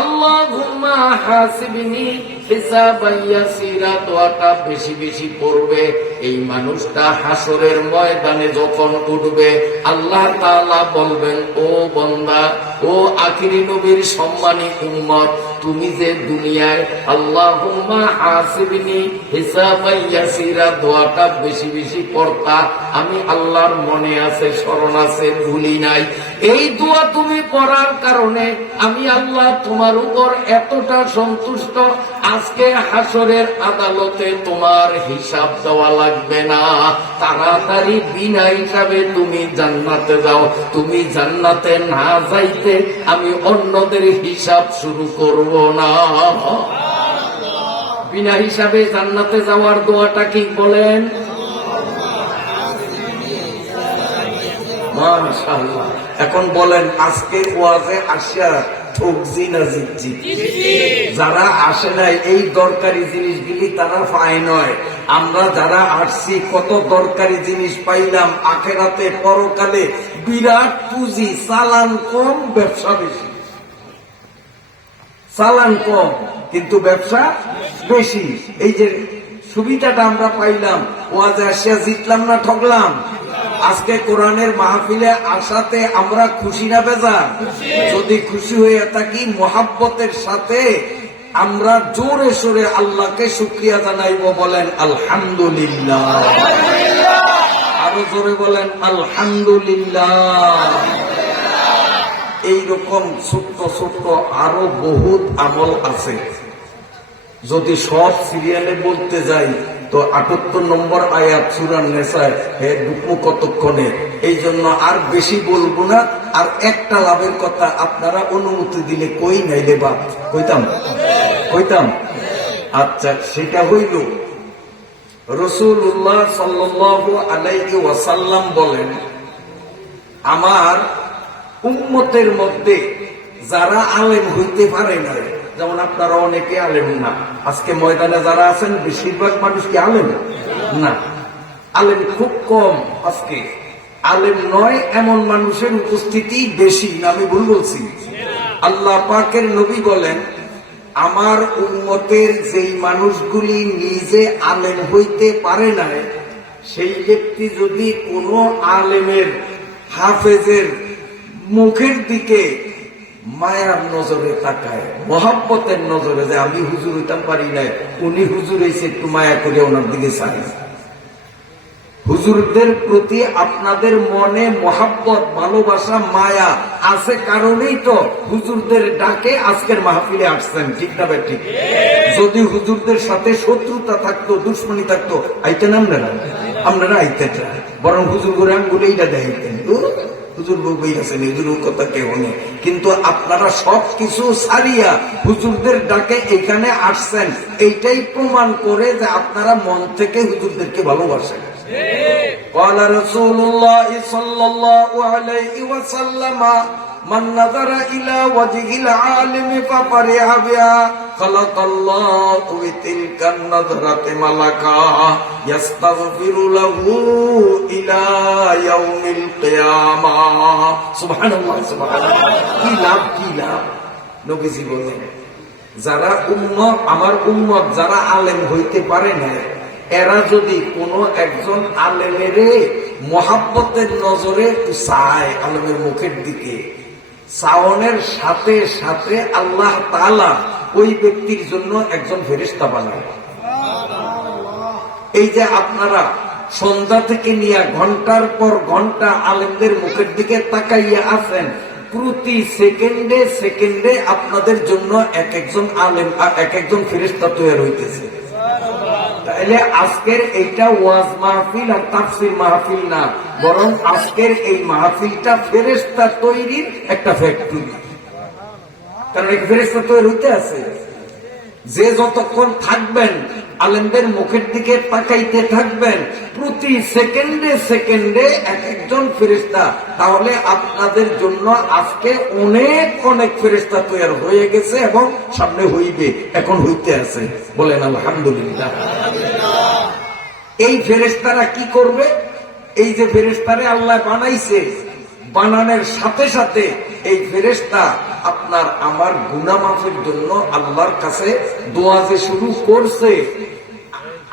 আল্লাহুম্মা হাসিবনি হিসাবান ইয়াসীরা দোয়াটা বেশি বেশি পড়বে, এই মানুষটা হাসরের ময়দানে যখন উঠবে, আল্লাহ তাআলা বলবেন, ও বান্দা, ও আখিরি নবীর সম্মানী উম্মত, তুমি যে দুনিয়ায় আল্লাহুম্মা হাসিবনি হিসাবান ইয়াসিরা দোয়াটা বেশি বেশি পড়তা, আমি আল্লাহর মনে আছে, স্মরণ আছে, ভুলি নাই। এই দোয়া তুমি পড়ার কারণে আমি আল্লাহ তোমার উপর এতটা সন্তুষ্ট, আজকে হাসরের আদালতে তোমার হিসাব দেওয়া লাগবে না, তাড়াতাড়ি বিনা হিসাবে তুমি জান্নাতে যাও। তুমি জান্নাতে না যাইতে আমি অন্যদের হিসাব শুরু করব না। বিনা হিসাবে জান্নাতে যাওয়ার দোয়াটা কি বলেন? মাশাআল্লাহ। এখন বলেন, আজকে ওয়াজে আসিয়া ঠকজি না জিতজি? যারা আসে নাই এই দরকারি জিনিসগুলি তারা পায় নয়। আমরা যারা আসছি কত দরকারি জিনিস পাইলাম। আখেরাতে পরকালে বিরাট পুঁজি, চালান কম, ব্যবসা বেশি। চালান কম কিন্তু ব্যবসা বেশি। এই যে সুবিধাটা আমরা পাইলাম, ওয়াজে আসিয়া জিতলাম না ঠকলাম? আজকে কোরআনের মাহফিলে আসাতে আমরা খুশি না বেজার? যদি খুশি হয়ে থাকি, মোহাব্বতের সাথে আমরা জোরে সোরে আল্লাহকে শুকরিয়া জানাইব। বলেন আলহামদুলিল্লাহ। আরো জোরে বলেন আলহামদুলিল্লাহ। এইরকম ছোট্ট ছোট্ট আরো বহুত আমল আছে। যদি সব সিরিয়ালে বলতে যাই তো 78 নম্বর আয়াত সূরা নিসায় হে দুঃখ কতক্ষণে। এই জন্য আর বেশি বলবো না। আর একটা লাভের কথা, আপনারা অনুমতি দিলে কই নাইলে বা কইতাম। আচ্ছা, সেটা হইল রাসূলুল্লাহ সাল্লাল্লাহু আলাইহি ওয়াসাল্লাম বলেন, আমার উম্মতের মধ্যে যারা আলেম হইতে পারে না, যেমন আপনারা অনেকে আলেম না, আজকে ময়দানে যারা আছেন বেশিরভাগ মানুষ কি আলেম না? আলেম খুব কম। আজকে আলেম নয় এমন মানুষের উপস্থিতি বেশি। আমি ভুল বলছি? আল্লাহ পাকের নবী বলেন, আমার উম্মতের যেই মানুষগুলি নিজে আলেম হইতে পারে না, সেই ব্যক্তি যদি কোনো আলেমের, হাফেজের মুখের দিকে মায়ার নজরে তাকায়, মহাব্বতের নজরে, যে আমি হুজুর হইতাম পারি নাই, উনি হুজুর হইছে, একটু মায়া করে ওনার দিকে চাই। হুজুরদের প্রতি আপনাদের মনে মহাব্বত, ভালোবাসা, মায়া আছে কারণেই তো হুজুরদের ডাকে আজকের মাহফিলে আসছেন। ঠিক না ভাই? ঠিক। যদি হুজুরদের সাথে শত্রুতা থাকতো, দুশ্মনী থাকতো, আইতেন আপনারা আইতেন, বরং হুজুর করে আঙ্গুলেইটা দেখাইতেন, হুজুর বই আছেন, হুজুর কথা কেউ নেই। কিন্তু আপনারা সবকিছু ছাড়িয়া হুজুরদের ডাকে এখানে আসছেন, এইটাই প্রমাণ করে যে আপনারা মন থেকে হুজুরদেরকে ভালোবাসেন। قال رسول الله صلى الله عليه وسلم من نظر إلى وجه العالم ففرح بها خلق الله بتلك النظرة ملكا يستغفر له إلى يوم القيامة سبحان الله سبحان الله কি লাভ নবীজি বলেন, যারা উম্মত, আমার উম্মত যারা আলেম হইতে পারে না, এরা যদি কোনো একজন আলেমের মহাব্বতের নজরে চায়, আলেমের মুখের দিকে চাওয়ানোর সাথে সাথে আল্লাহ তাআলা ওই ব্যক্তির জন্য একজন ফেরেশতা বানায়। এই যে আপনারা সন্ধ্যা থেকে নিয়ে ঘন্টার পর ঘন্টা আলেমদের মুখের দিকে তাকাইয়া আছেন, প্রতি সেকেন্ডে সেকেন্ডে আপনাদের জন্য এক একজন আলেম, এক একজন ফেরেশতা তৈরি হইতেছে। তাহলে আজকের এইটা ওয়াজ মাহফিল আর তাফসীর মাহফিল না, বরং আজকের এই মাহফিলটা ফেরেশতা তৈরির একটা ফ্যাক্টরি। কারণ এই ফেরেশতা তৈরি হইতে আছে। যে যতক্ষণ থাকবেন আলেমদের মুখের দিকে তাকাইতে থাকবেন, প্রতি সেকেন্ডে সেকেন্ডে এক একজন ফেরেশতা, তাহলে আপনাদের জন্য আজকে অনেক অনেক ফেরেশতা তৈরি হয়ে গেছে এবং সামনে হইবে, এখন হইতে আছে। বলেন আলহামদুলিল্লাহ। এই ফেরেশতারা কি করবে? এই যে ফেরেশতারে আল্লাহ বানাইছে, বানানোর সাথে সাথে এই ফেরেশতা আপনার আমার গুনাহ মাফের জন্য আল্লাহর কাছে দোয়া যে শুরু করছে,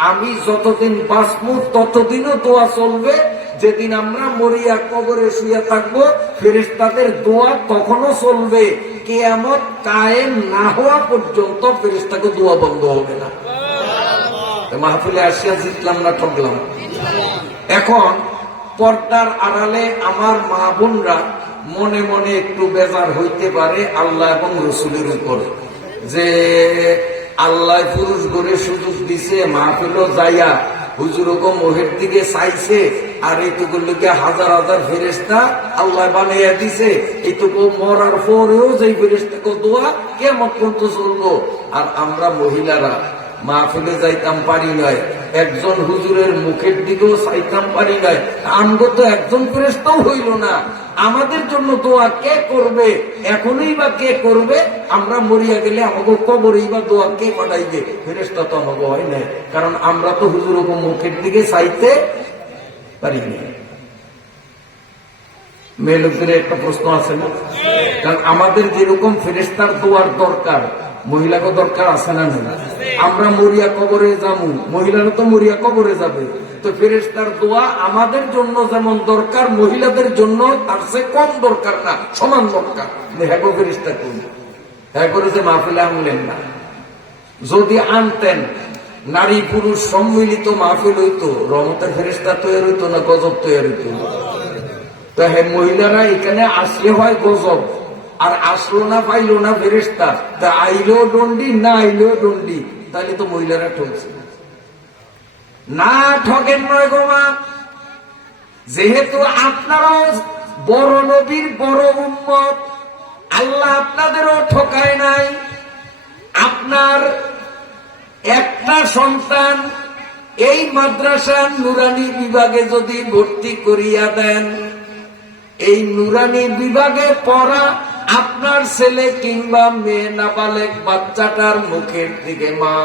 আমি যতদিন বাঁচব ততদিনও দোয়া চলবে, যেদিন আমরা মরিয়া কবরে শুয়ে থাকবো ফেরেশতাদের দোয়া তখনও চলবে। কিয়ামত কায়েম না হওয়া পর্যন্ত ফেরেশতাকে দোয়া বন্ধ হবে না। মাহফিলে আসিয়া জিতলাম না ঠকলাম? এখন পর্দার আড়ালে আমার মা বোনরা মনে মনে একটু বেজার হইতে পারে আল্লাহ এবং রসুলের উপর, যে আল্লাহ পুরুষ গড়ে সুযোগ দিছে, মাহফিল যাইয়া হুজুরকে মোহের দিকে চাইছে, আর এইটুকু লোকে হাজার হাজার ফেরেশতা আল্লাহ বানাইয়া দিছে, এইটুকু মরার পরেও যে ফেরেশতাকে দোয়া কিয়ামত পর্যন্ত চলবো। আর আমরা মহিলারা মাহফিলে যাইতাম পারি নয়, একজন হুজুরের মুখের দিকেও চাইতাম পারি নয়, আমগো তো একজন ফেরেশতাও হইল না, আমাদের জন্য দোয়া কে করবে? এখনই বা কে করবে? আমরা মরিয়া গেলে আমাকে কবরেই বা দোয়া কে পাঠাইবে? ফেরেশতা তো আমাকে হয় নাই, কারণ আমরা তো হুজুরের মুখের দিকে চাইতে পারি না। মেয়ে লোকের একটা প্রশ্ন আছে না? কারণ আমাদের যেরকম ফেরেশতার দোয়ার দরকার, মহিলাকে দরকার আছে না? না, আমরা মরিয়া কবরে যাবো, মহিলারা তো মরিয়া কবরে যাবে, তো ফেরেশতার দোয়া আমাদের জন্য যেমন দরকার মহিলাদের জন্য তার চেয়ে কম দরকার না, সমান দরকার। হ্যাঁ ফেরেশতা কোন হ্যাঁ করে যে মাহফিলে আনলেন না, যদি আনতেন নারী পুরুষ সম্মিলিত মাহফিল হইতো, রহমতের ফেরেশতা তৈরি হইতো না গজব তৈরি হইতো? তো হ্যাঁ মহিলারা এখানে আসলে হয় গজব, আর আসলো না পাইলো না ফেরেশতা, তা আইলেও দণ্ডি না আইলেও দণ্ডি, তাহলে তো মহিলারা ঠকছে না? ঠকেন নয় গো মা, যেহেতু আপনারাও বড় নবীর বড় উম্মত, আল্লাহ আপনাদেরও ঠকায় নাই। আপনার একটা সন্তান এই মাদ্রাসার নুরানি বিভাগে যদি ভর্তি করিয়া দেন, এই নুরানি বিভাগে পড়া আপনার ছেলে কিংবা মেয়ে নাবালেক বাচ্চাটার মুখের দিকে মা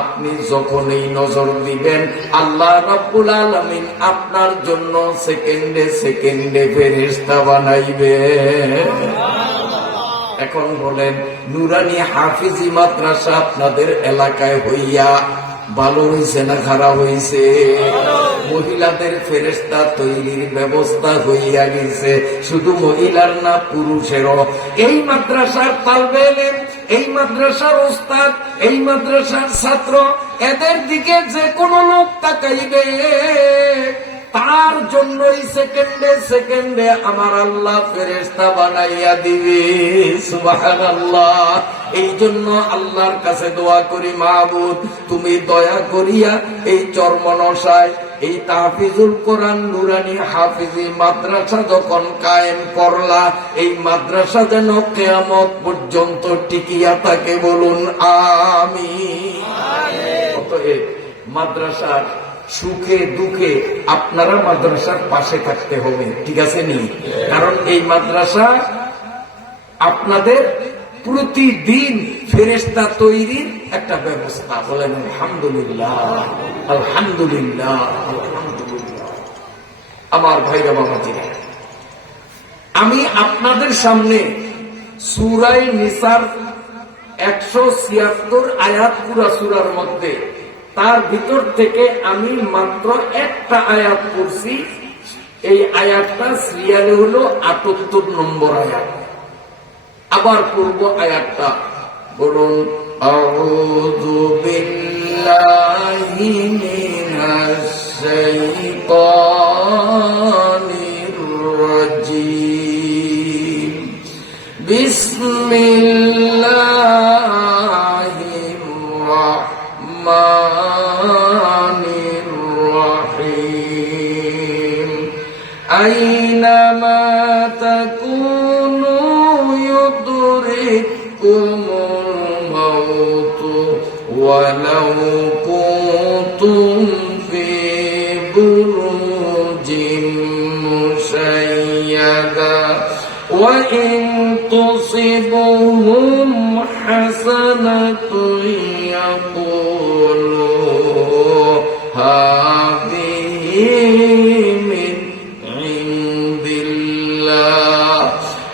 আপনি যখনই নজর দিবেন, আল্লাহ রাব্বুল আলামিন আপনার জন্য সেকেন্ডে সেকেন্ডে ফেরেশতা বানাইবে। এখন বলেন, নুরানি হাফিজি মাদ্রাসা আপনাদের এলাকায় হইয়া ভালো হইছে না খারাপ হইছে? মহিলাদের ফেরেশতা তৈরির ব্যবস্থা হইয়া গেছে, শুধু মহিলার না পুরুষেরও। এই মাদ্রাসার তালবে ইলম, এই মাদ্রাসার ওস্তাদ, এই মাদ্রাসার ছাত্র, এদের দিকে যে কোনো লোক তাকাইবে, তার জন্যই সেকেন্ডে সেকেন্ডে আমার আল্লাহ ফেরেশতা বানাইয়া দিবে। সুবহানাল্লাহ। এই জন্য আল্লাহর কাছে দোয়া করি, মাহবুব তুমি দয়া করিয়া এই চরমনসায় এই তাহফিজুল কোরআন নুরানি হাফিজি মাদ্রাসা যখন কায়েম করলা, এই মাদ্রাসা যেন কিয়ামত পর্যন্ত টিকিয়া থাকে, বলুন আমিন। অতএব মাদ্রাসার সুখে দুঃখে আপনারা মাদ্রাসার পাশে থাকতে হবে, ঠিক আছে নি? কারণ এই মাদ্রাসা আপনাদের প্রতিদিন ফেরেশতা তৈরির একটা ব্যবস্থা। বলেন আলহামদুলিল্লাহ, আলহামদুলিল্লাহ, আলহামদুলিল্লাহ। আমার ভাইরা বাবাজিরা, আমি আপনাদের সামনে সূরা নিসার 176 আয়াত পুরা সূরার মধ্যে, তার ভিতর থেকে আমি মাত্র একটা আয়াত পড়ছি। এই আয়াতটা সিরিয়ালে হলো 78 নম্বর আয়াত। আবার পড়ব আয়াতটা, বলুন আউযু বিল্লাহি মিনাশ শাইতানির রাজীম। বিসমিল্লাহির রাহমানির রাহিম। আইনামা তাকুনু ইউদরিকুমুল মাউতু ওয়ালাউ কুনতুম ফি বুরুজিন মুশাইয়াদা ওয়া ইন তুসিবহুম হাসানাতুন ইয়াকুলু হাযিহি মিন ইনদিল্লাহ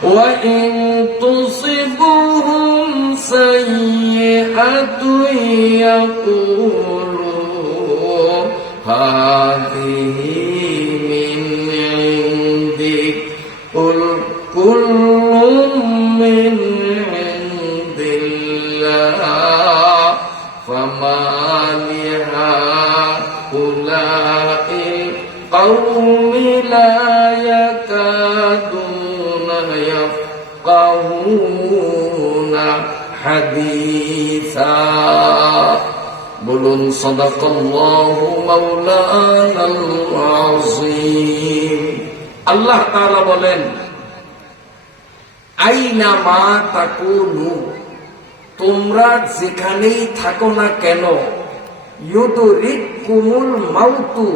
ওয়া ইন তুসিবহুম সাইয়্যাতুন ইয়াকুলু হাযিহি মিন ইনদিক কুল কুল্লুম মিন ইনদিল্লাহ ফামা লিহাউলাইল কওমি লা ইয়াকাদুনা ইয়াফকাহুনা হাদিসা। বলুন সাদাকাল্লাহু মাওলানাল আযীম। আল্লাহ তাআলা বলেন, আইনা মা তাকুনু, তোমরা যেখানেই থাকো না কেন, ইউদরিকুমুল মাউতু,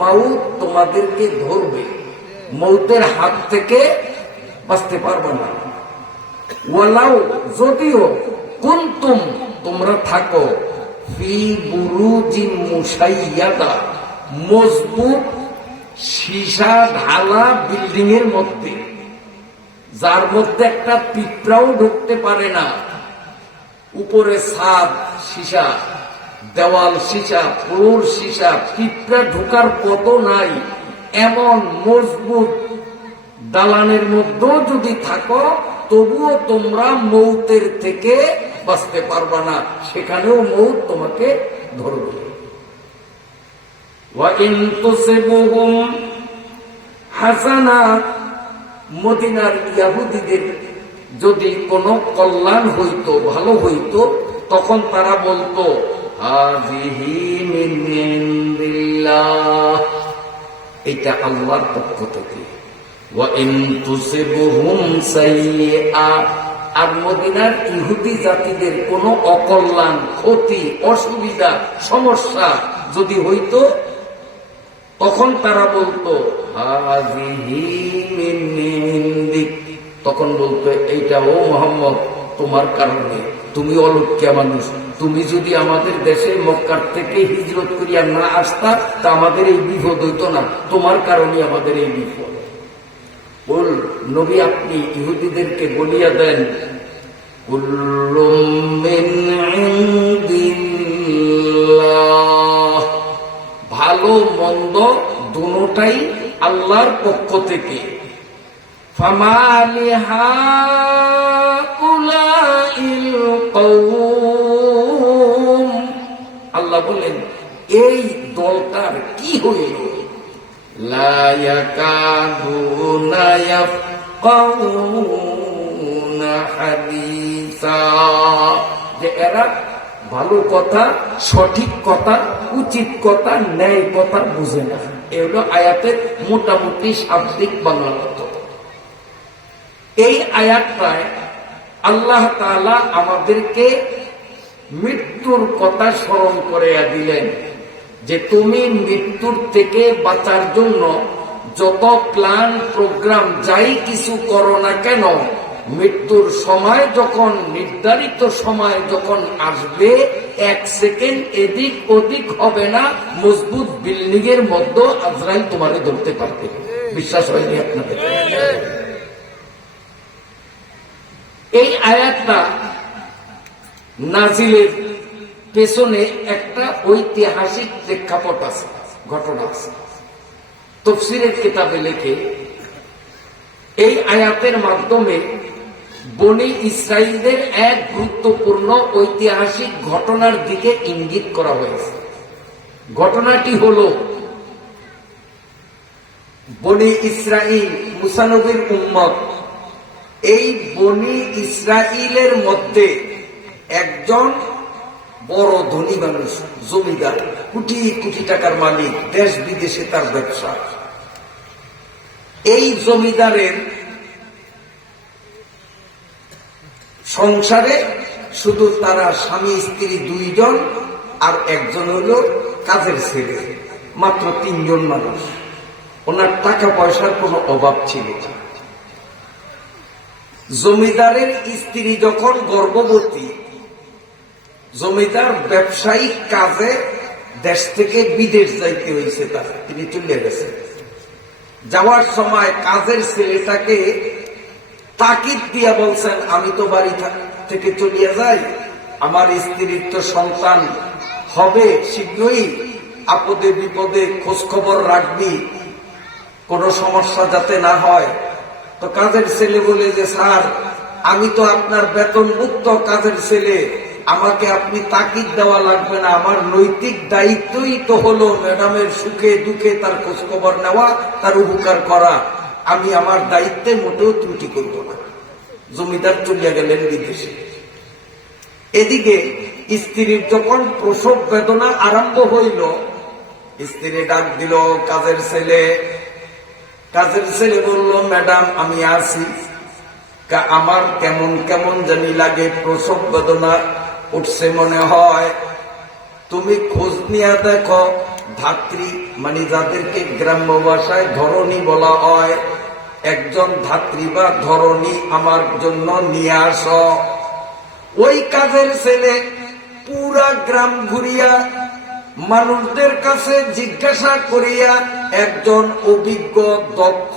মাউত তোমাদেরকে ধরবে, মৌতের হাত থেকে বাঁচতে পারবে না। ওয়ালাউ, যদিও, কুনতুম, তোমরা থাকো, ফি বুরুজিন মুশাইয়াদা, মজবুত সীসা ঢালা বিল্ডিং এর মধ্যে, যার মধ্যে একটা পিঁপড়াও ঢুকতে পারে না, উপরে ছাদ সীসা, দেওয়াল সীসা, ফ্লোর সীসা, পিঁপড়া ঢোকার পথ নাই, এমন মজবুত দালানের মধ্যেও যদি থাকো, তবুও তোমরা মৌতের থেকে বাঁচতে পারবা না, সেখানেও মৌত তোমাকে ধরবে। ওয়া ইন তুসিবুহুম হাসানা, মদিনার ইহুদিদের যদি কোনো কল্যাণ হইতো, ভালো হইতো, তখন তারা বলতো হাযিহি মিন ইনদিল্লাহ, এটা আল্লাহর পক্ষ থেকে। ওয়া ইন তুসিবুহুম সাইয়্যা, আর মদিনার ইহুদি জাতিদের কোনো অকল্যাণ, ক্ষতি, অসুবিধা, সমস্যা যদি হইতো, তখন তারা বলতো হাযিহি মিন ইনদিক, তখন বলতো এইটা ও মুহাম্মদ তোমার কারণে, তুমি অলক্ষ্যা মানুষ, তুমি যদি আমাদের দেশে মক্কার থেকে হিজরত করিয়া না আসতা, তা আমাদের এই বিপদ হইতো না, তোমার কারণে আমাদের এই বিপদ। বল নবী, আপনি ইহুদিদেরকে বলিয়া দেন, কুল্লুম মিন ইনদিল্লাহ, ভালো মন্দ দুটোটাই আল্লাহর পক্ষ থেকে। ফামা লিহাউলাইল কওম, আল্লাহ বলেন এই দলটার কি হইল, লা ইয়াকাদুনা ইয়াফকাহুনা হাদিসা, যে এরা ভালো কথা, সঠিক কথা, উচিত কথা, ন্যায় কথা বুঝে না। এগুলো আয়াতের মোটামুটি শাব্দিক বাংলা অর্থ। এই আয়াতটায় আল্লাহ তাআলা আমাদেরকে মৃত্যুর কথা স্মরণ করিয়া দিলেন, যে তুমি মৃত্যুর থেকে বাঁচার জন্য যত প্ল্যান প্রোগ্রাম যাই কিছু করো না কেন, মৃত্যুর সময় যখন, নির্ধারিত সময় যখন আসবে, 1 সেকেন্ড এদিক ওদিক হবে না, মজবুত বিল্ডিং এর মধ্যে আজরাইল তোমারে ধরতে পারবে। বিশ্বাস হয়নি আপনাদের? এই আয়াতটা নাজিলের পেছনে একটা ঐতিহাসিক প্রেক্ষাপট আছে, ঘটনা আছে। তাফসীরের কিতাবে লেখে, এই আয়াতের মাধ্যমে বনী ইসরাইলদের এক গুরুত্বপূর্ণ ঐতিহাসিক ঘটনার দিকে ইঙ্গিত করা হয়েছে। ঘটনাটি হল, বনী ইসরাইল, মুসা নবীর উম্মত, এই বনী ইসরাইলের মধ্যে একজন বড় ধনী মানুষ, জমিদার, কোটি কোটি টাকার মালিক, দেশ বিদেশে তার ব্যবসা। এই জমিদারের সংসারে শুধু তারা স্বামী স্ত্রী 2 জন, আর একজন হল কাজের ছেলে, মাত্র 3 জন মানুষ। ওনার টাকা পয়সার কোনো অভাব ছিল না। জমিদারের স্ত্রী যখন গর্ভবতী, জমিদার ব্যবসায়িক কাজে দেশ থেকে বিদেশ যাইতে হয়েছে, তার তিনি চলে গেছেন। যাওয়ার সময় কাজের ছেলেটাকে তাকিদ দিয়া বলছেন, আমি তো বাড়ি থেকে চলিয়া যাই, আমার স্ত্রীর তো সন্তান হবে শীঘ্রই, আপদে বিপদে খোঁজ খবর রাখবি, কোনো সমস্যা যাতে না হয়। তো কাজের ছেলে বলে যে স্যার আমি তো আপনার বেতন মুক্ত কাজের ছেলে, আমাকে আপনি তাকিদ দেওয়া লাগবে না, আমার নৈতিক দায়িত্বই তো হলো ম্যাডামের সুখে দুঃখে তার খোঁজ খবর নেওয়া, তার উপকার করা, আমি আমার দায়িত্বে মোটেও ত্রুটি করব না। জমিদার চলিয়া গেলেন বিদেশে। এদিকে স্ত্রীর যখন প্রসব বেদনা আরম্ভ হইল, স্ত্রী ডাক দিল কাজের ছেলে। কাজের ছেলে বলল ম্যাডাম আমি আছি, আমার কেমন কেমন জানি লাগে, প্রসব বেদনা উঠছে মনে হয়, তুমি খোঁজ নিয়ে দেখো ধাত্রী মানে যাদেরকে গ্রাম্য ভাষায় ধরনী বলা হয়, একজন ধাত্রী বা ধরনী আমার জন্য নিয়ে আসো। ওই কাজের ছেলে পুরা গ্রাম ঘুরিয়া মানুষদের কাছে জিজ্ঞাসা করিয়া একজন অভিজ্ঞ দক্ষ